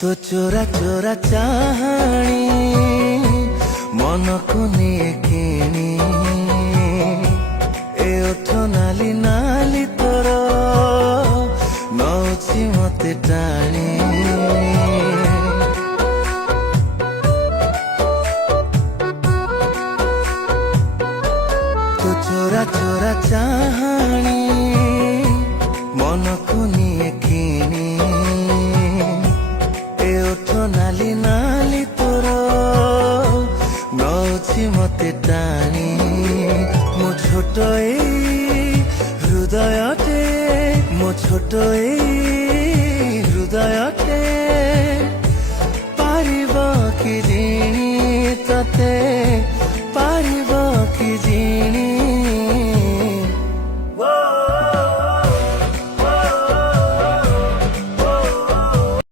तो चोरा चोरा चाहाणी मन को निये किणी ए ओठ नाली नाली तोर नौची मते टाणी तो चोरा चोरा चाहाणी मन को निये किणी नाली नाली तोर नौची मते टाणी मो छोट हृदयटे मो छोट हृदयटे